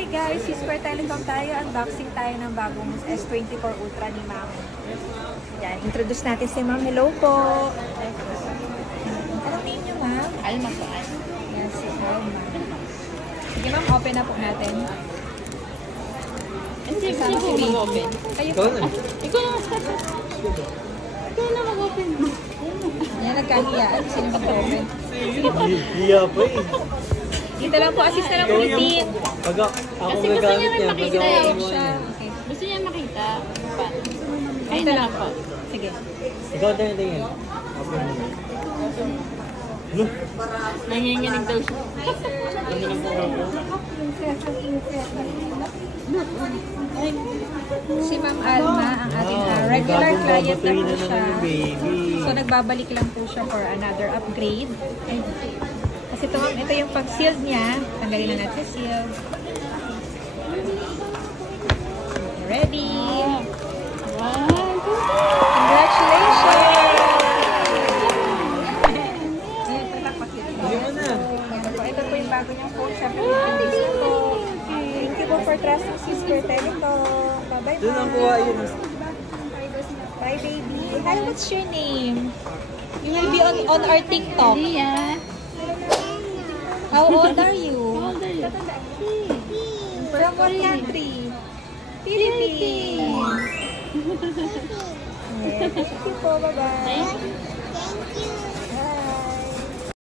Hi guys, Square Telecom tayo. Unboxing tayo ng bagong S24 Ultra ni Ma'am. Yan, introduce natin si Ma'am. Hello po. Anong name niyo, Ma'am? Alma po. Yan, si Alma. Sige Ma'am, open na po natin. Hindi po mag-open. Kayo Ikaw na. Ikaw na mag-open. Yan, nagkahiyaan. Sino mag-open? Hiya pa eh. Dito lang po, assist na lang po ni Tin. Pag ako Kasi gusto gagamit niya rin niya, makita pag eh. ako Siya. niya. Okay. Gusto niya makita. Ay Dito na lang lang po. Sige. Ikaw tingin. Open mo. Nanginginig daw siya. Si Ma'am Alma, ang ating regular client na po siya. So, nagbabalik lang po siya for another upgrade. Kasi ito yung pag-sealed niya. Tanggalin na natin seal. Ready! Congratulations! Ito po yung bago niyang phone. Siyempre, thank you po for trusting Square Telecom. Bye-bye, Doon ang kuha yun. Bye, baby. Hi, what's your name? You will be on our TikTok. Yeah. How old are you? How old are you? From what country? Philippines. Thank you po. Bye-bye. Thank you.